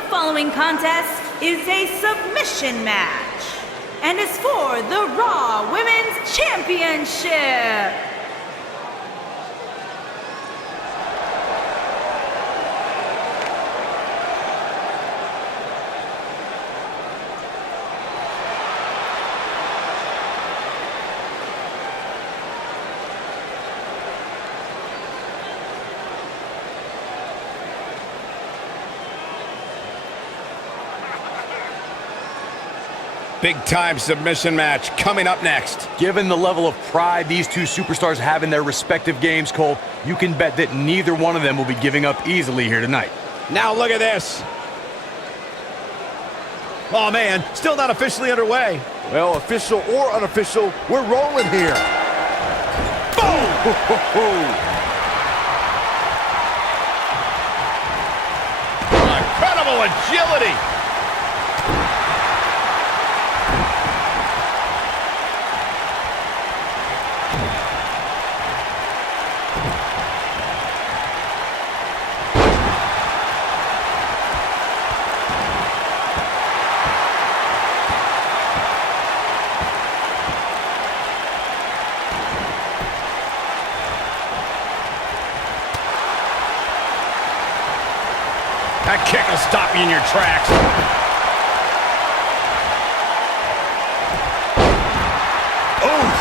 The following contest is a submission match and is for the Raw Women's Championship. Big-time submission match coming up next. Given the level of pride these two superstars have in their respective games, Cole, you can bet that neither one of them will be giving up easily here tonight. Now look at this. Oh, man, still not officially underway. Well, official or unofficial, we're rolling here. Boom! Incredible agility. That kick will stop you in your tracks. Oof!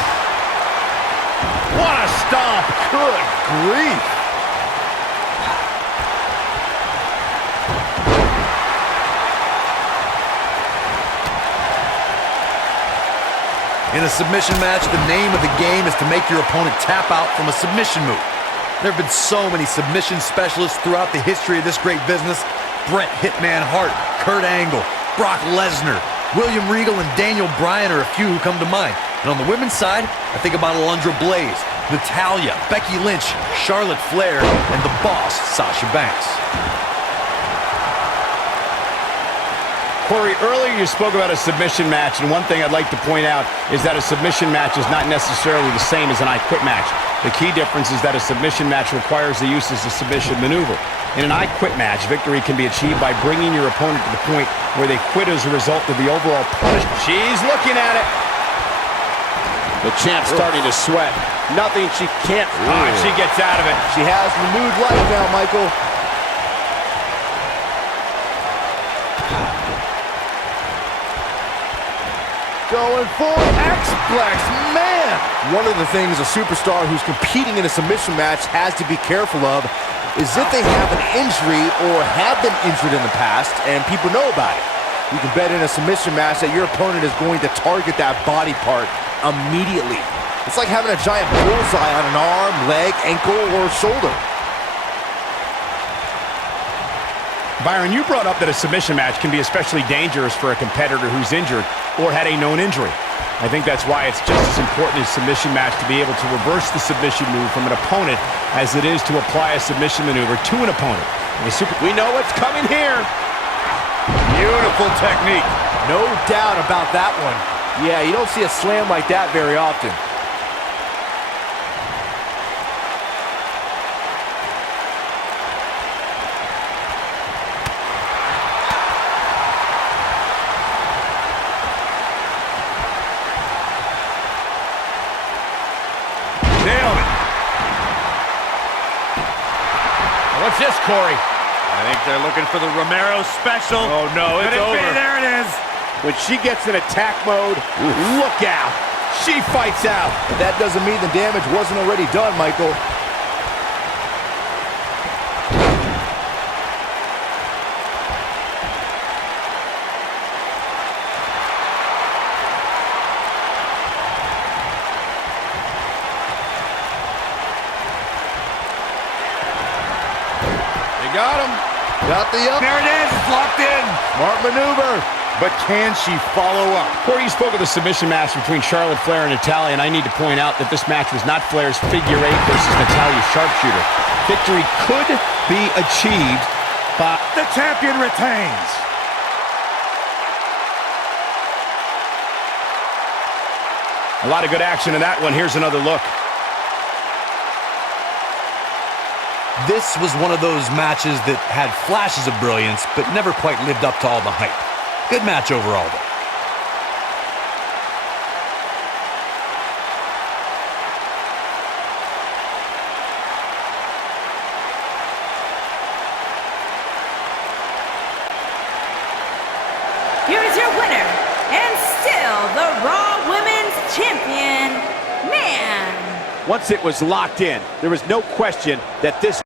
What a stomp! Good grief. In a submission match, the name of the game is to make your opponent tap out from a submission move. There have been so many submission specialists throughout the history of this great business. Bret Hitman Hart, Kurt Angle, Brock Lesnar, William Regal, and Daniel Bryan are a few who come to mind. And on the women's side, I think about Alundra Blaze, Natalya, Becky Lynch, Charlotte Flair, and the boss, Sasha Banks. Corey, earlier you spoke about a submission match, and one thing I'd like to point out is that a submission match is not necessarily the same as an I Quit match. The key difference is that a submission match requires the use of a submission maneuver. In an I Quit match, victory can be achieved by bringing your opponent to the point where they quit as a result of the overall punishment. She's looking at it. The champ's starting to sweat. Nothing she can't. She gets out of it. She has renewed life now, Michael. Going for X-Plex, man! One of the things a superstar who's competing in a submission match has to be careful of is if they have an injury or have been injured in the past and people know about it. You can bet in a submission match that your opponent is going to target that body part immediately. It's like having a giant bullseye on an arm, leg, ankle, or shoulder. Byron, you brought up that a submission match can be especially dangerous for a competitor who's injured or had a known injury. I think that's why it's just as important in a submission match to be able to reverse the submission move from an opponent as it is to apply a submission maneuver to an opponent. We know what's coming here. Beautiful technique. No doubt about that one. Yeah, you don't see a slam like that very often. Nailed it. What's this, Corey? I think they're looking for the Romero special. Oh, no, it's over. There it is. When she gets in attack mode, look out. She fights out. That doesn't mean the damage wasn't already done, Michael. Got him. Got the up. There it is. It's locked in. Smart maneuver. But can she follow up? Corey, you spoke of the submission match between Charlotte Flair and Natalya, and I need to point out that this match was not Flair's figure eight versus Natalya's sharpshooter. Victory could be achieved by... The champion retains. A lot of good action in that one. Here's another look. This was one of those matches that had flashes of brilliance, but never quite lived up to all the hype. Good match overall, though. Here is your winner, and still the Raw Women's Champion, Man. Once it was locked in, there was no question that this